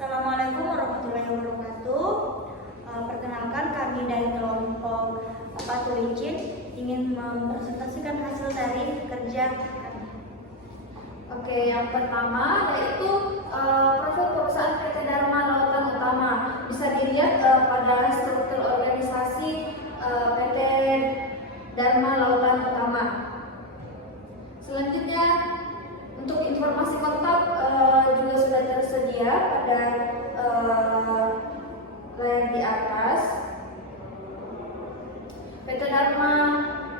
Assalamualaikum warahmatullahi wabarakatuh. Perkenalkan, kami dari kelompok Patu Licin ingin mempresentasikan hasil dari kerja kami. Oke, yang pertama yaitu profil perusahaan PT Dharma Lautan Utama. Bisa dilihat pada struktur organisasi PT Dharma Lautan Utama. Selanjutnya, untuk informasi kontak juga sudah tersedia pada layar di atas. PT Dharma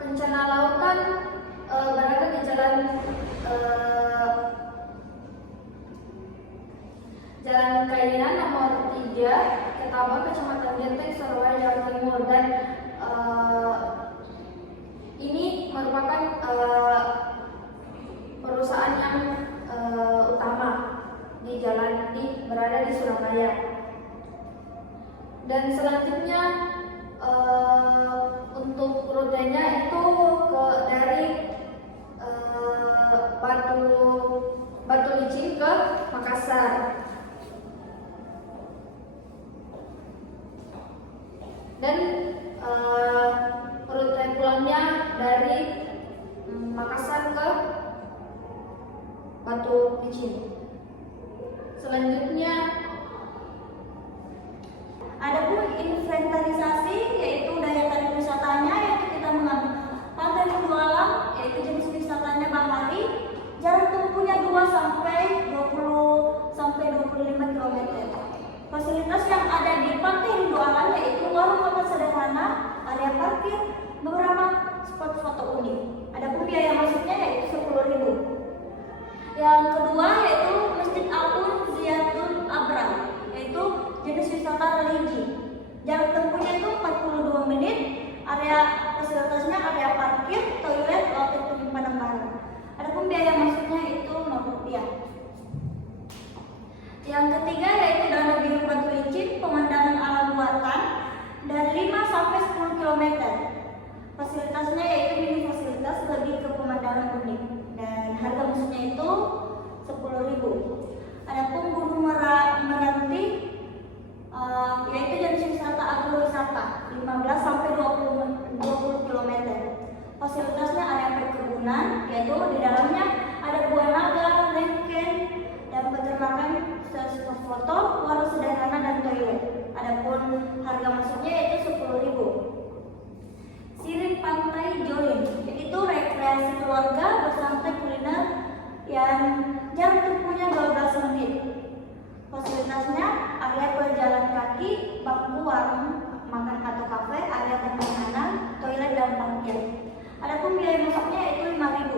Kencana Lautan berada di Jalan Kainan nomor 3, Ketaba, Kecamatan Genteng, Surabaya, Jawa Timur, dan ini merupakan perusahaan yang utama berada di Surabaya. Dan selanjutnya untuk rutenya itu dari Batu Licin ke Makassar. Dan rute pulangnya dari Makassar ke Batu Licin. Selanjutnya Adapun inventarisasi yaitu daya tarik wisatanya, yaitu kita mengambil pantai Gunung Alam, yaitu jenis wisatanya bahari, jarak tempuhnya 2 sampai 25 km. Fasilitas yang ada di pantai Gunung Alam yaitu warung makan sederhana, area parkir, beberapa spot foto unik. Adapun biaya masuknya yaitu 10.000. Yang kedua yaitu Masjid Aun Ziyatul Abrar, yaitu jenis wisata religi. Jarak tempuhnya itu 42 menit. Area fasilitasnya area parkir, toilet, loket penyimpanan barang. Adapun biaya masuknya itu Rp0. Yang ketiga yaitu Danau Biru Batu Licin, pemandangan alam buatan dari 5 sampai 10 km. Fasilitasnya yaitu mini fasilitas, lebih ke pemandangan unik, dan harga masuknya itu 10.000. Adapun Gunung Meranti yaitu jenis wisata agrowisata 15 sampai 20 km. Fasilitasnya area perkebunan, yaitu di dalamnya ada buah naga, lengken, dan peternakan, spot foto, warung sederhana, dan toilet. Adapun harga masuknya yaitu 10.000. Sirip Pantai Jolin, yaitu rekreasi keluarga bersantai kuliner yang jarak tempuhnya 12 menit. Fasilitasnya area berjalan kaki, bangku warung makan atau kafe, area permainan, toilet, dan parkir. Adapun biaya masuknya yaitu 5.000.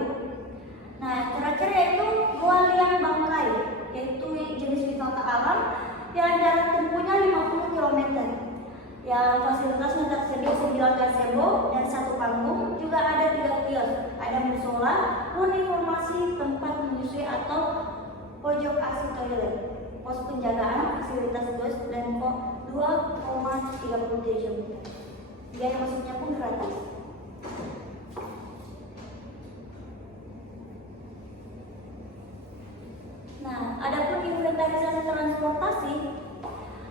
Nah, terakhir yaitu Gua Liang Bangkai, yaitu jenis wisata alam yang jarak tempuhnya 50 km. Yang fasilitasnya tersedia 9 gazebo dan 1 panggung, juga ada 3 kios, ada musola, ruang informasi, tempat menyusui atau pojok asi toilet, pos penjagaan, fasilitas bus, dan 2,37. Biaya masuknya pun gratis. Nah, adapun inventarisasi transportasi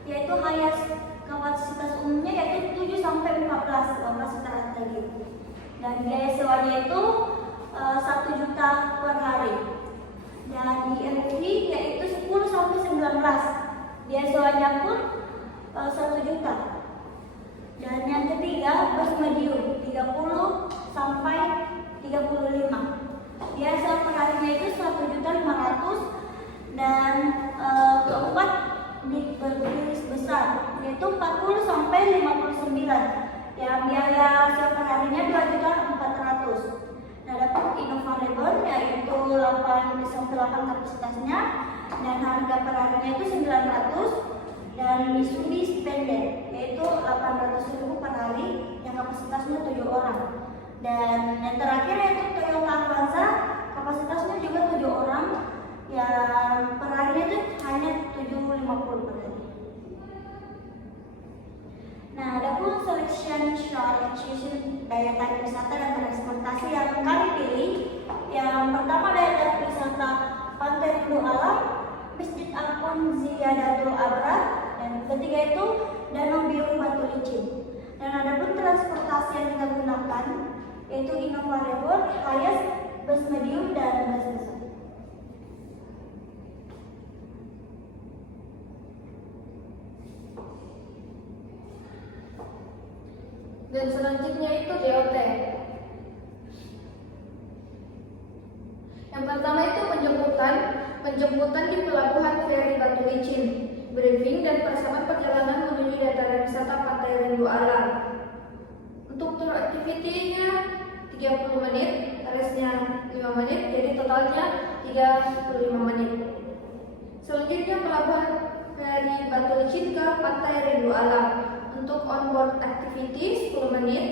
yaitu Hayas, kapasitas umumnya yaitu 7 sampai 14 kapasitas tadi. Dan biaya sewanya itu 1 juta per hari. Dan di MV yaitu 10 sampai 19. Biaya sewanya pun 1 juta. Dan yang ketiga bus medium 30 sampai 35. Biaya sewa per harinya itu 1.500.000. Dan keempat di berbaris besar yaitu 40 sampai 59. Yang biaya sewa per harinya 2.400.000. Nah, adapun Innova Reborn yaitu 8 sampai 8 kapasitasnya, dan harga per harinya itu 900. Dan Mitsubishi Spender yaitu 800.000 per hari, yang kapasitasnya 7 orang. Dan yang terakhir yaitu Toyota Avanza, kapasitasnya juga 7 orang, yang per harinya itu hanya 750 per hari. Nah, adapun selection daya tarik wisata dan transportasi yang kami pilih, yang pertama daya tarik wisata Pantai Gunung Alam Masjid Apung Ziyadatul Abrar, dan ketiga itu Danau Biru Batu Licin. Dan ada pun transportasi yang kita gunakan yaitu Innova Revolt, Hiace, bus medium, dan bus besar. Dan selanjutnya itu DOT. Yang pertama itu penjemputan di Pelabuhan Feri Batu Licin, briefing dan persiapan perjalanan menuju dataran wisata Pantai Rindu Alam. Untuk tour activity-nya 30 menit, restnya 5 menit, jadi totalnya 35 menit. Selanjutnya Pelabuhan Feri Batu Licin ke Pantai Rindu Alam. Untuk onboard activity 10 menit,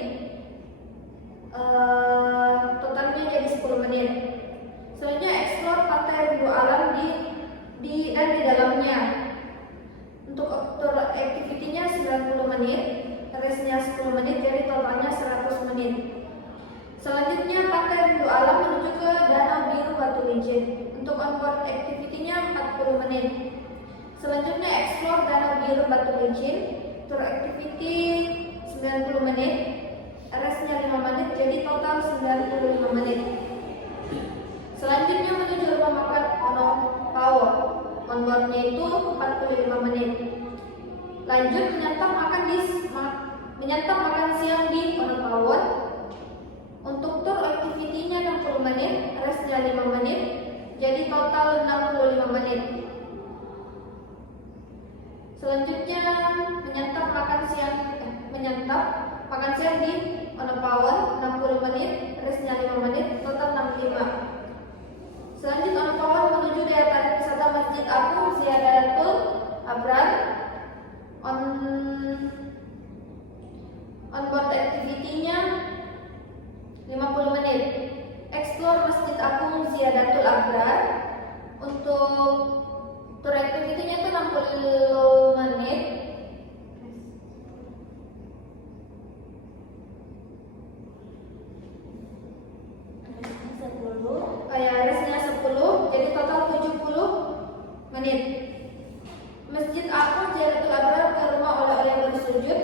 totalnya jadi 10 menit. Selanjutnya explore Pantai Rindu Alam di dalamnya. Untuk tour activity-nya 90 menit, restnya 10 menit, jadi totalnya 100 menit. Selanjutnya Pantai Rindu Alam menuju ke Danau Biru Batu Licin. Untuk onboard activity-nya 40 menit. Selanjutnya explore Danau Biru Batu Licin. Tour activity 90 menit, restnya 5 menit, jadi total 95 menit. Selanjutnya menuju rumah makan Ono Power, onboardnya itu 45 menit. Lanjut menyantap makan siang di Ono Power. Untuk tour activity-nya 60 menit, restnya 5 menit, jadi total 65 menit. Selanjutnya menyantap makan siang di Ono Power 60 menit, restnya 5 menit, total 65. Selanjutnya Ono Power menuju daya tarik wisata Masjid Apung Ziyadatul Abrar. Onboard activity-nya 50 menit. Explore Masjid Apung Ziyadatul Abrar. Untuk tour activity-nya itu 60 menit. Restnya 10, jadi total 70 menit. Masjid Apung Ziyadatul Abrar ke rumah oleh-oleh bersujud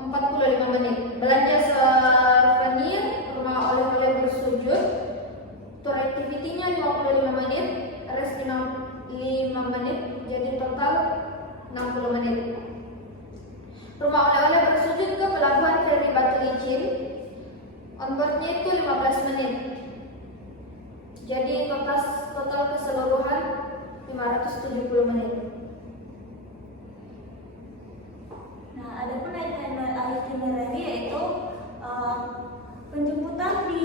45 menit. Belanja souvenir rumah oleh-oleh bersujud. Tour activity-nya 55 menit, rest 5 menit, jadi total 60 menit. Rumah oleh-oleh bersujud ke Pelabuhan Feri Batu Licin. Onboardnya itu 15 menit. Jadi total keseluruhan 570 menit. Nah, ada pun itinerary yaitu penjemputan di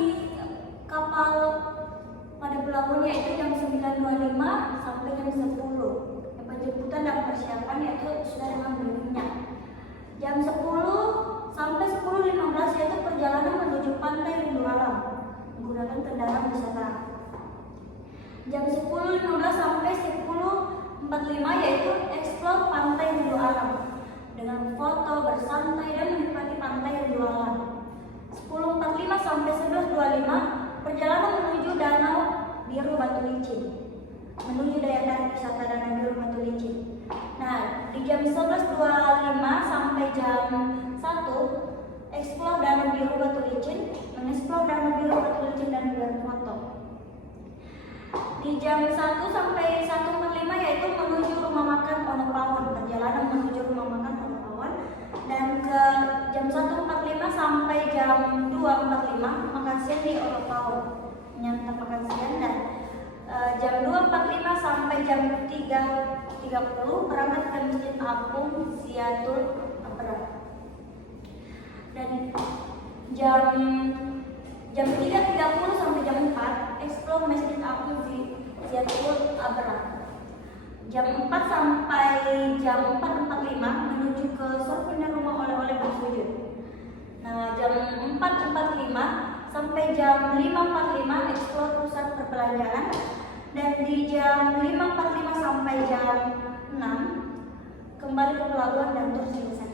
kapal pada pelabuhan yaitu jam 9.25 sampai jam 10. Penjemputan dan persiapan yaitu sudah dengan briefingnya. Jam 10 sampai 10.15 yaitu perjalanan menuju Pantai Rindu Alam menggunakan kendaraan wisata. Jam 10.15 sampai 10.45 yaitu explore Pantai Rindu Alam dengan foto, bersantai, dan menikmati Pantai Rindu Alam. 10.45 sampai 11.25 perjalanan menuju Danau Biru Batu Licin, menuju daya tarik wisata Danau Biru Batu Licin. Nah, di jam 11.25 sampai jam 1 explore Danau Biru Batu Licin, mengeksplor Danau Biru Batu Licin dan berfoto. Di jam 1 sampai 1.45 yaitu menuju rumah makan Ono Power, perjalanan menuju rumah makan Ono Power. Dan ke jam 1.45 sampai jam 2.45 makan siang di Ono Power, menyantap makan siang. Dan jam 2.45 sampai jam 3.30 berangkat ke Masjid Apung Ziyadatul Abrar. Dan jam 3.30 sampai jam 4 explore Masjid Apung Ziyadatul Abrar. Jam 4 sampai jam 4.45 menuju ke souvenir rumah oleh-oleh bersujud. Nah, jam 4.45 sampai jam 5.45 explore pusat perbelanjaan. Dan di jam 5.45 sampai jam 6 kembali ke pelabuhan dan tur selesai.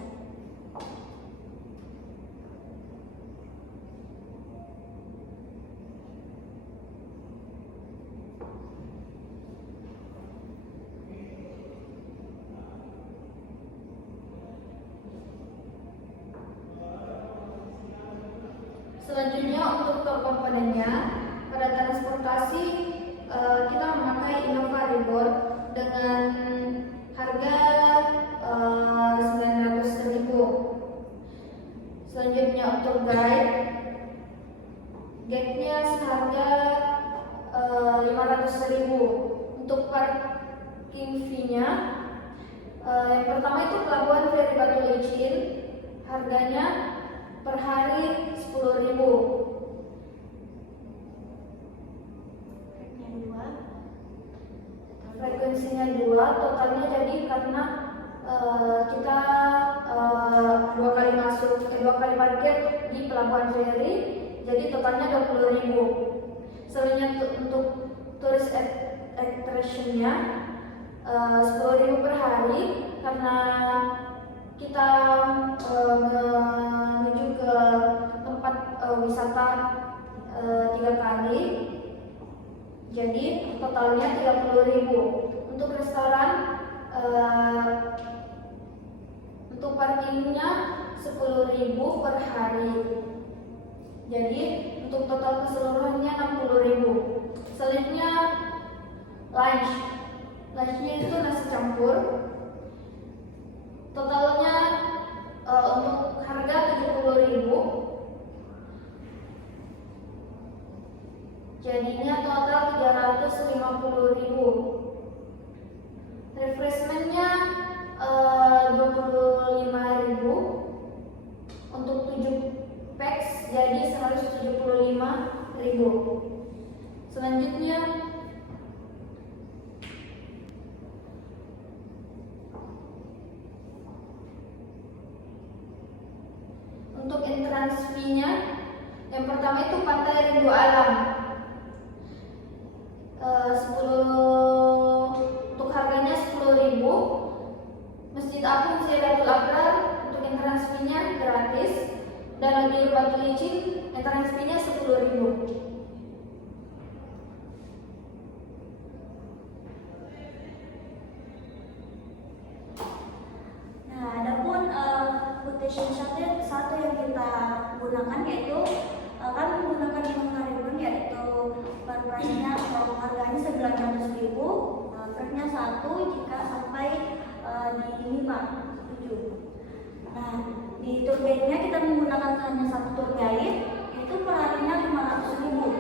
Selanjutnya untuk komponennya, pada transportasi kita memakai Innova Reborn dengan harga 900.000. Selanjutnya untuk guide-nya seharga 500.000. Untuk parking fee-nya, yang pertama itu pelabuhan feri Batu Licin, harganya per hari 10.000. Frekuensinya 2, totalnya jadi karena kita dua kali parkir di pelabuhan feri, jadi totalnya 20.000. Selanjutnya untuk tourist attraction-nya 10.000 per hari karena kita menuju ke tempat wisata 3 kali, jadi totalnya 30.000. Untuk restoran, untuk parkirnya 10.000 per hari, jadi untuk total keseluruhannya 60.000. Selanjutnya lunchnya itu nasi campur, totalnya untuk harga 70.000, jadinya total 350.000. Refreshmentnya 25.000 untuk 7 packs, jadi 175.000. Selanjutnya untuk entrance fee-nya, yang pertama itu Pantai Rindu Alam, 10, untuk harganya 10.000. Masjid Apung Siratul Abrar, untuk entrance fee-nya gratis. Dan Biru Batu Licin, entrance fee-nya 10.000. Nah, adapun quotation satu yang kita gunakan yaitu kan menggunakan Innova Reborn, yaitu per price-nya atau harganya 900.000, tripnya 1 jika sampai di 7. Nah, di tour guide-nya kita menggunakan hanya 1 tour guide, yaitu per harinya 500.000.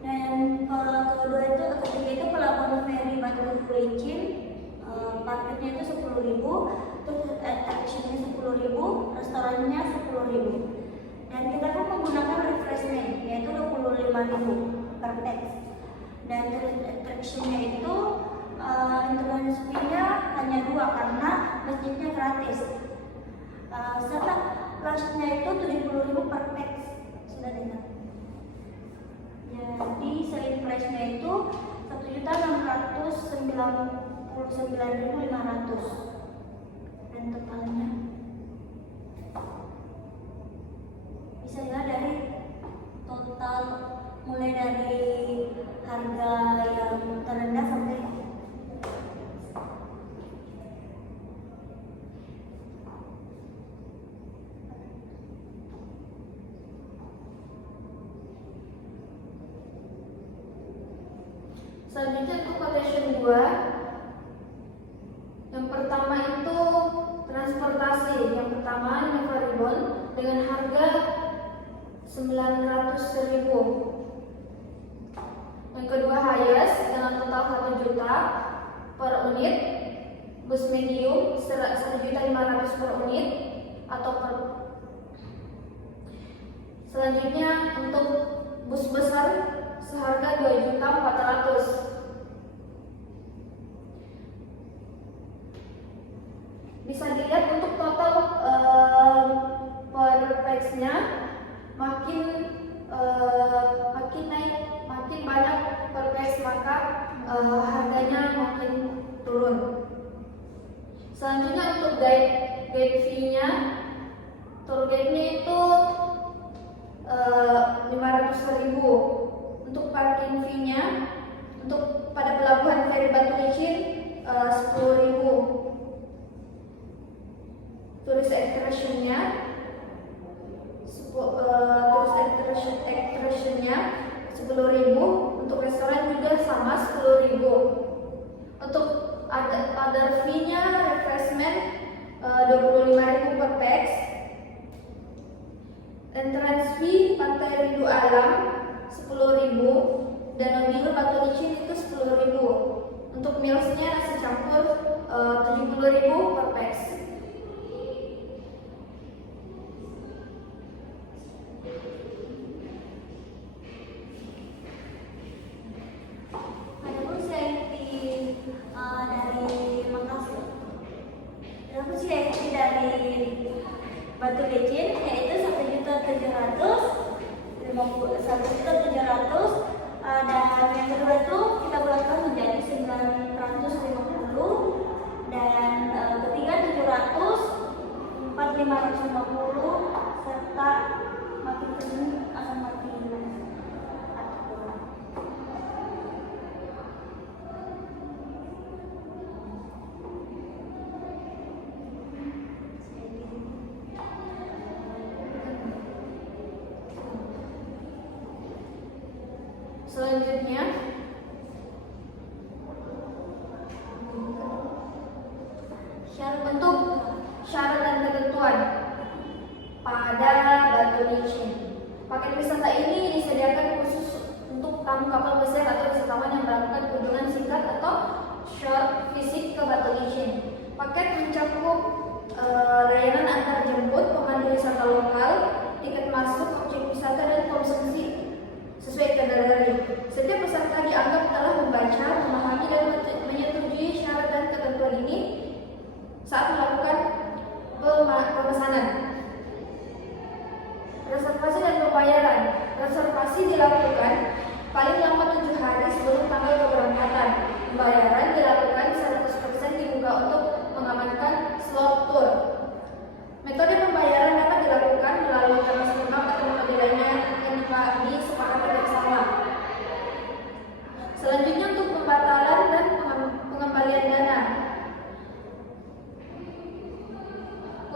Dan kalau ketiga itu pelabuhan feri Batu Licin, parkirnya itu 10.000, terus attraction-nya 10.000, restorannya 10.000. Dan kita pun menggunakan refreshment, yaitu 25.000 per pax. Dan attraction-nya itu entrance fee-nya hanya 2 karena masjidnya gratis. Serta lunch-nya itu 70.000 per pax. Sudah dengar? Jadi selling price-nya itu 1.699.500. Dan totalnya bisa dilihat dari total mulai dari harga yang terendah sampai selanjutnya untuk quotation 2. Yang pertama itu transportasi. Yang pertama Innova Reborn dengan harga 900.000. Yang kedua Highest dengan total 1 juta per unit. Bus medium 1.500.000 per unit atau per. Selanjutnya untuk bus besar seharga 2.400.000. Bisa dilihat untuk total per pax-nya makin banyak per pax, maka harganya makin turun. Selanjutnya untuk guide fee-nya, tour guide-nya itu 500.000. Untuk parking fee-nya, untuk pada pelabuhan feri Batu Licin 10.000. Tourist attraction-nya, tourist mealsnya 10.000, untuk restoran juga sama 10.000. Untuk other fee-nya refreshment 25.000 per pax. Entrance fee Pantai Rindu Alam 10.000, Danau Biru Batu Licin itu 10.000. Untuk mealsnya nasi campur 70.000 per pax. Adapun CFP dari Makassar, adapun CFP dari Batu Licin yaitu 1.750.000, dan yang kedua itu kita bulatkan menjadi 950, dan ketiga 700, 4 550, serta makin kesini akan makin kurang. Selanjutnya untuk syarat dan ketentuan pada Batu Licin. Paket wisata ini disediakan khusus untuk tamu kapal besar atau wisatawan yang melakukan kunjungan singkat atau short visit ke Batu Licin. Paket mencakup layanan antar jemput, pemandu wisata lokal, tiket masuk, objek wisata, dan konsumsi sesuai itinerary. Setiap peserta dianggap telah membaca, memahami, dan menyetujui syarat dan ketentuan ini saat melakukan pemesanan. Reservasi dan pembayaran. Reservasi dilakukan paling lama 7 hari sebelum tanggal keberangkatan. Pembayaran dilakukan 100% dibuka untuk mengamankan slot tour. Metode pembayaran dapat dilakukan melalui transfer tunai atau metode lainnya yang disepakati bersama. Selanjutnya untuk pembatalan dan pengembalian dana.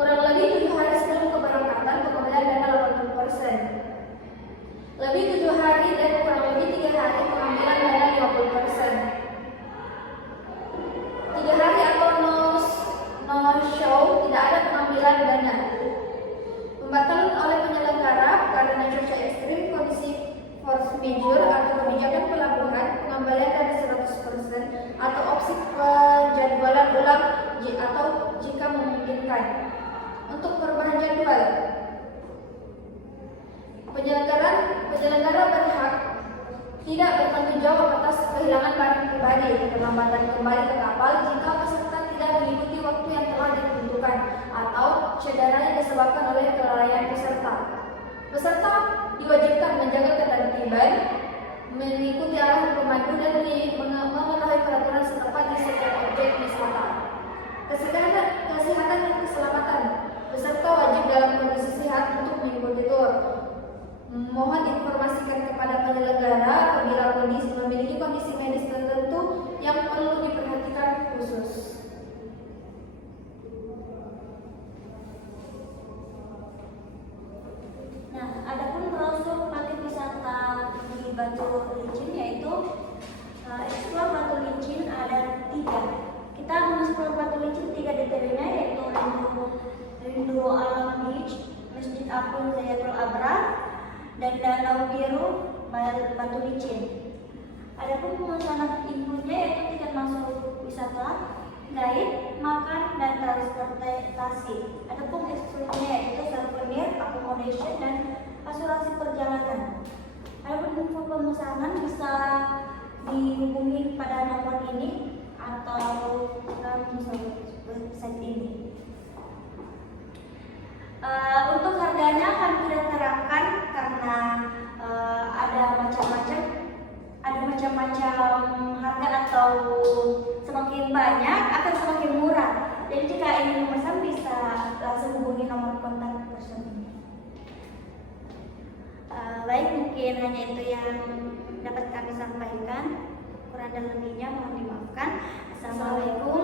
Kurang lebih 7 hari sebelum keberangkatan, pengembalian dana 80%. Lebih 7 hari dan kurang lebih 3 hari, pengambilan dana 50%. 3 hari atau no show, tidak ada pengambilan dana. Pembatalan oleh penyelenggara karena cuaca ekstrim, kondisi force majeure atau kebijakan pelabuhan, pengembalian dari 100% atau opsi penjadwalan ulang atau jika memungkinkan. Untuk perubahan jadwal, penyelenggara berhak tidak bertanggung jawab atas kehilangan barang pribadi, keterlambatan kembali ke kapal jika peserta tidak mengikuti waktu yang telah ditentukan, atau cedera yang disebabkan oleh kelalaian peserta. Peserta diwajibkan menjaga ketertiban, mengikuti arahan pemandu, dan mengetahui peraturan setempat di setiap objek wisata. Kesehatan dan keselamatan. Peserta wajib dalam kondisi sehat untuk mengikuti tur. Mohon informasikan kepada penyelenggara apabila memiliki kondisi medis tertentu yang perlu diperhatikan khusus. Nah, adapun brosur paket wisata di Batu Licin yaitu Explore Batu Licin ada 3. Kita mengeksplor Batu Licin 3 detailnya yaitu Rindu Alam Beach, Masjid Agung Zayatul Abrar, dan Danau Biru Batu Licin. Adapun pemesanan infonya yaitu tiket masuk wisata, guide, makan, dan transportasi. Adapun eksklusifnya yaitu souvenir, accommodation, dan asuransi perjalanan. Adapun info pemesanan bisa dihubungi pada nomor ini atau melalui website ini. Untuk harganya akan kita terangkan karena ada macam-macam harga atau semakin banyak akan semakin murah. Jadi jika ingin memesan bisa langsung hubungi nomor kontak tersebut. Baik, mungkin hanya itu yang dapat kami sampaikan. Kurang dan lebihnya mohon dimaafkan. Assalamualaikum